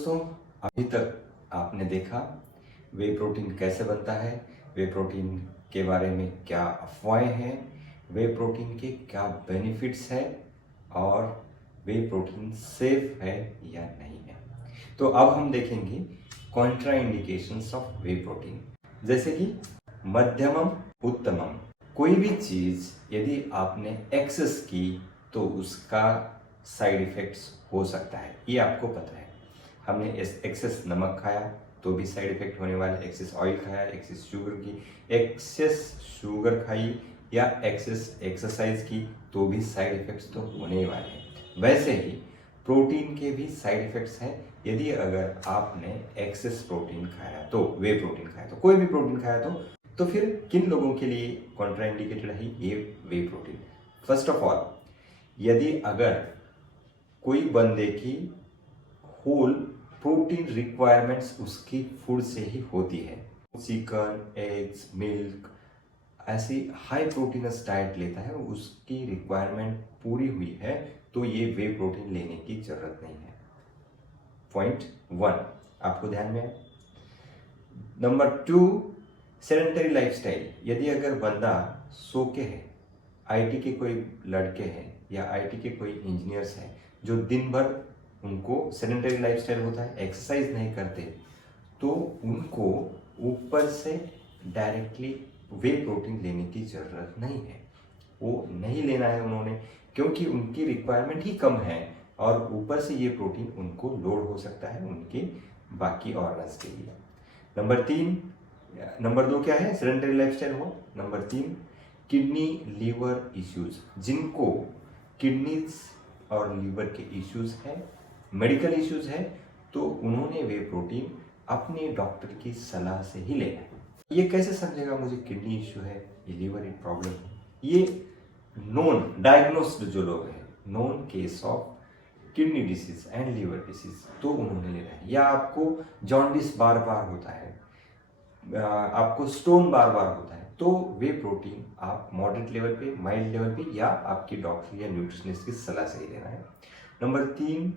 दोस्तों, अभी तक आपने देखा वे प्रोटीन कैसे बनता है, वे प्रोटीन के बारे में क्या अफवाहें हैं, वे प्रोटीन के क्या बेनिफिट्स हैं और वे प्रोटीन सेफ है या नहीं है। तो अब हम देखेंगे Contra indications of way protein, जैसे कि मध्यमम उत्तमम। कोई भी चीज़ यदि आपने एक्सेस की तो उसका साइड इफेक्ट्स हो सकता है, ये आपको पता है। हमने एक्सेस नमक खाया तो भी साइड इफेक्ट होने वाले, एक्सेस ऑयल खाया, एक्सेस शुगर की, एक्सेस शुगर खाई या एक्सेस एक्सरसाइज की तो भी साइड इफेक्ट्स तो होने वाले हैं। वैसे ही प्रोटीन के भी साइड इफेक्ट्स हैं। यदि अगर आपने एक्सेस प्रोटीन खाया तो वे प्रोटीन खाया तो कोई भी प्रोटीन खाया तो फिर किन लोगों के लिए कॉन्ट्राइंडिकेटेड है ये वे प्रोटीन। फर्स्ट ऑफ ऑल, यदि अगर कोई बंदे की होल प्रोटीन रिक्वायरमेंट्स उसकी फूड से ही होती है, चिकन, एग्स, मिल्क, ऐसी हाई प्रोटीनस डाइट लेता है, उसकी रिक्वायरमेंट पूरी हुई है तो ये वे प्रोटीन लेने की जरूरत नहीं है। पॉइंट 1 आपको ध्यान में है। Number 2, sedentary lifestyle. यदि अगर बंदा सो के है, आईटी के कोई लड़के हैं या आईटी के कोई इंजीनियर्स हैं जो दिन भर उनको सेडेंटरी लाइफस्टाइल होता है, एक्सरसाइज नहीं करते, तो उनको ऊपर से डायरेक्टली वे प्रोटीन लेने की ज़रूरत नहीं है। वो नहीं लेना है उन्होंने, क्योंकि उनकी रिक्वायरमेंट ही कम है और ऊपर से ये प्रोटीन उनको लोड हो सकता है उनके बाकी ऑर्गन्स के लिए। नंबर 2 क्या है? सेडेंटरी लाइफस्टाइल हो। Number 3, kidney liver issues. जिनको किडनीज और लीवर के इश्यूज हैं, मेडिकल इश्यूज है, तो उन्होंने वे प्रोटीन अपने डॉक्टर की सलाह से ही लेना है। ये कैसे समझेगा मुझे किडनी इश्यू है, ये लीवर प्रॉब्लम है? ये नोन डायग्नोस्ड जो लोग हैं, known case of kidney disease and liver disease, तो उन्होंने लेना है। या आपको जॉन्डिस बार बार होता है, आपको स्टोन बार बार होता है, तो वे प्रोटीन आप मॉडरेट लेवल पे, माइल्ड लेवल पे या आपके डॉक्टर या न्यूट्रिशनिस्ट की सलाह से ही लेना है। Number 3,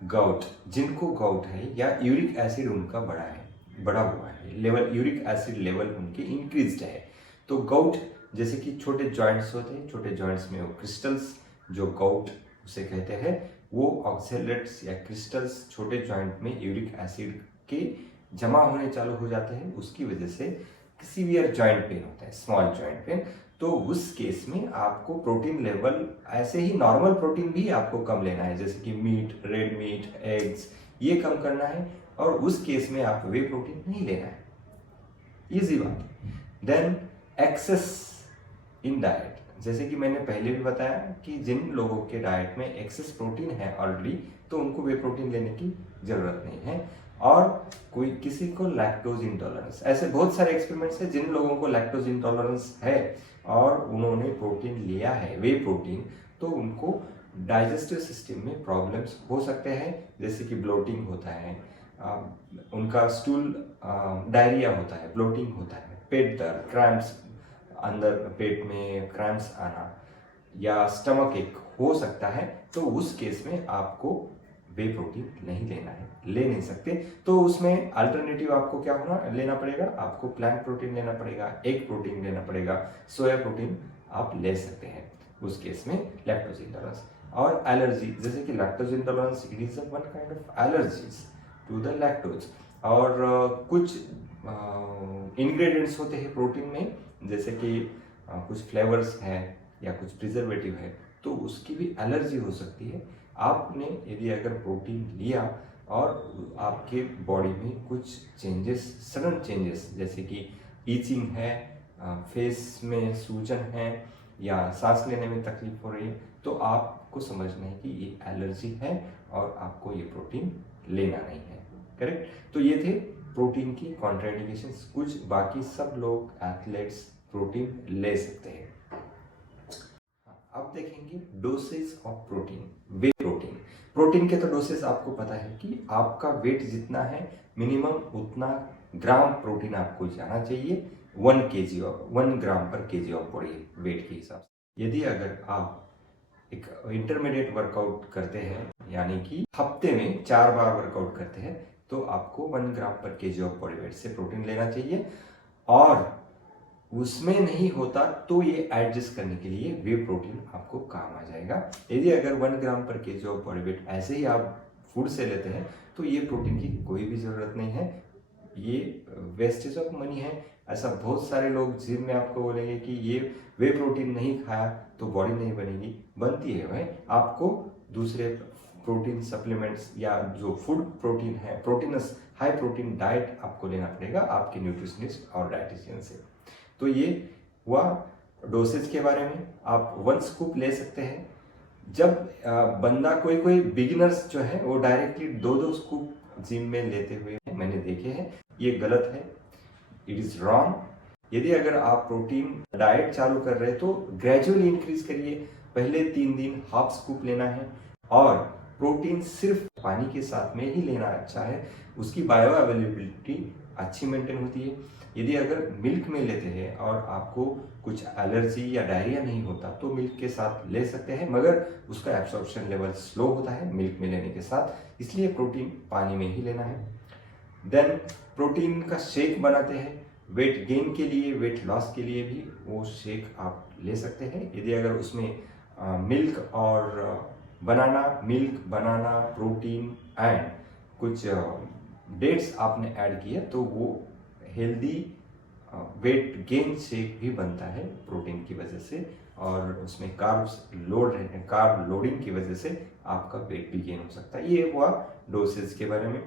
gout. जिनको गाउट है या यूरिक एसिड उनका बढ़ा हुआ है, यूरिक एसिड लेवल उनके इंक्रीज्ड है, तो गाउट जैसे कि छोटे जॉइंट्स होते हैं, छोटे जॉइंट्स में वो क्रिस्टल्स जो गाउट उसे कहते हैं, वो ऑक्सेलेट्स या क्रिस्टल्स छोटे जॉइंट में यूरिक एसिड के जमा होने चालू हो जाते हैं, उसकी वजह से सीवियर जॉइंट पेन होता है, स्मॉल जॉइंट पेन। तो उस केस में आपको प्रोटीन लेवल ऐसे ही नॉर्मल प्रोटीन भी आपको कम लेना है, जैसे कि मीट, रेड मीट, एग्स, ये कम करना है, और उस केस में आप वे प्रोटीन नहीं लेना है। इजी बात। देन एक्सेस इन डाइट, जैसे कि मैंने पहले भी बताया कि जिन लोगों के डाइट में एक्सेस प्रोटीन है ऑलरेडी, तो उनको वे प्रोटीन लेने की जरूरत नहीं है। और किसी को लैक्टोज इंटॉलरेंस, ऐसे बहुत सारे एक्सपेरिमेंट्स हैं जिन लोगों को लैक्टोज इंटॉलरेंस है और उन्होंने प्रोटीन लिया है, वे प्रोटीन, तो उनको डाइजेस्टिव सिस्टम में प्रॉब्लम्स हो सकते हैं, जैसे कि ब्लोटिंग होता है, उनका स्टूल डायरिया होता है, ब्लोटिंग होता है, पेट दर्द, क्रैम्प्स, अंदर पेट में क्रैम्प्स आना या स्टमक एक हो सकता है। तो उस केस में आपको वे प्रोटीन नहीं लेना है, ले नहीं सकते। तो उसमें अल्टरनेटिव आपको क्या लेना पड़ेगा? आपको प्लांट प्रोटीन लेना पड़ेगा, एग प्रोटीन लेना पड़ेगा, सोया प्रोटीन आप ले सकते हैं उस केस में लैक्टोज इंटॉलरेंस। और एलर्जी, जैसे कि lactose intolerance, it is one kind of allergies to the lactose. और कुछ इंग्रेडिएंट्स होते हैं प्रोटीन में, जैसे कि कुछ फ्लेवर्स हैं या कुछ प्रिजर्वेटिव है, तो उसकी भी एलर्जी हो सकती है। आपने यदि अगर प्रोटीन लिया और आपके बॉडी में कुछ चेंजेस, सडन चेंजेस, जैसे कि ईचिंग है, फेस में सूजन है या सांस लेने में तकलीफ हो रही है, तो आपको समझना है कि ये एलर्जी है और आपको ये प्रोटीन लेना नहीं है। करेक्ट? तो ये थे प्रोटीन की कॉन्ट्राइंडिकेशंस। कुछ बाकी सब लोग एथलीट्स प्रोटीन ले सकते हैं। अब देखेंगे dosage of protein, way protein. Protein के तो डोसेज आपको पता है कि आपका वेट जितना है मिनिमम उतना ग्राम प्रोटीन आपको जाना चाहिए 1 ग्राम पर केजी ऑफ बॉडी वेट के हिसाब से। यदि अगर आप एक इंटरमीडिएट वर्कआउट करते हैं, यानी कि हफ्ते में 4 बार वर्कआउट करते हैं, तो आपको 1 ग्राम पर केजी ऑफ बॉडी वेट से प्रोटीन लेना चाहिए। और उसमें नहीं होता तो ये एडजस्ट करने के लिए वे प्रोटीन आपको काम आ जाएगा। यदि अगर 1 ग्राम पर केजी ऑफ बॉडी वेट ऐसे ही आप फूड से लेते हैं तो ये प्रोटीन की कोई भी ज़रूरत नहीं है, ये वेस्टेज ऑफ मनी है। ऐसा बहुत सारे लोग जिम में आपको बोलेंगे कि ये वे प्रोटीन नहीं खाया तो बॉडी नहीं बनेगी, बनती है भाई। आपको दूसरे प्रोटीन सप्लीमेंट्स या जो फूड प्रोटीन है, प्रोटीनस हाई प्रोटीन डाइट आपको लेना पड़ेगा आपके न्यूट्रिशनिस्ट और डाइटिशियन से। तो ये हुआ डोसेज के बारे में। आप 1 स्कूप ले सकते हैं। जब बंदा कोई बिगिनर्स जो है वो डायरेक्टली 2-2 स्कूप जिम में लेते हुए मैंने देखे हैं, ये गलत है, इट इज़ रॉन्ग। यदि अगर आप प्रोटीन डाइट चालू कर रहे हैं तो ग्रेजुअली इंक्रीज करिए। पहले 3 दिन हाफ स्कूप लेना है और प्रोटीन सिर्फ पानी के साथ में ही लेना अच्छा है, उसकी बायो अवेलेबिलिटी अच्छी मेंटेन होती है। यदि अगर मिल्क में लेते हैं और आपको कुछ एलर्जी या डायरिया नहीं होता तो मिल्क के साथ ले सकते हैं, मगर उसका एब्सॉर्प्शन लेवल स्लो होता है मिल्क में लेने के साथ, इसलिए प्रोटीन पानी में ही लेना है। देन प्रोटीन का शेक बनाते हैं, वेट गेन के लिए, वेट लॉस के लिए भी वो शेक आप ले सकते हैं। यदि अगर उसमें मिल्क और बनाना प्रोटीन एंड कुछ डेट्स आपने ऐड किया तो वो हेल्दी वेट गेन शेक भी बनता है प्रोटीन की वजह से, और उसमें कार्ब लोडिंग की वजह से आपका वेट भी गेन हो सकता है। ये हुआ डोसेज के बारे में।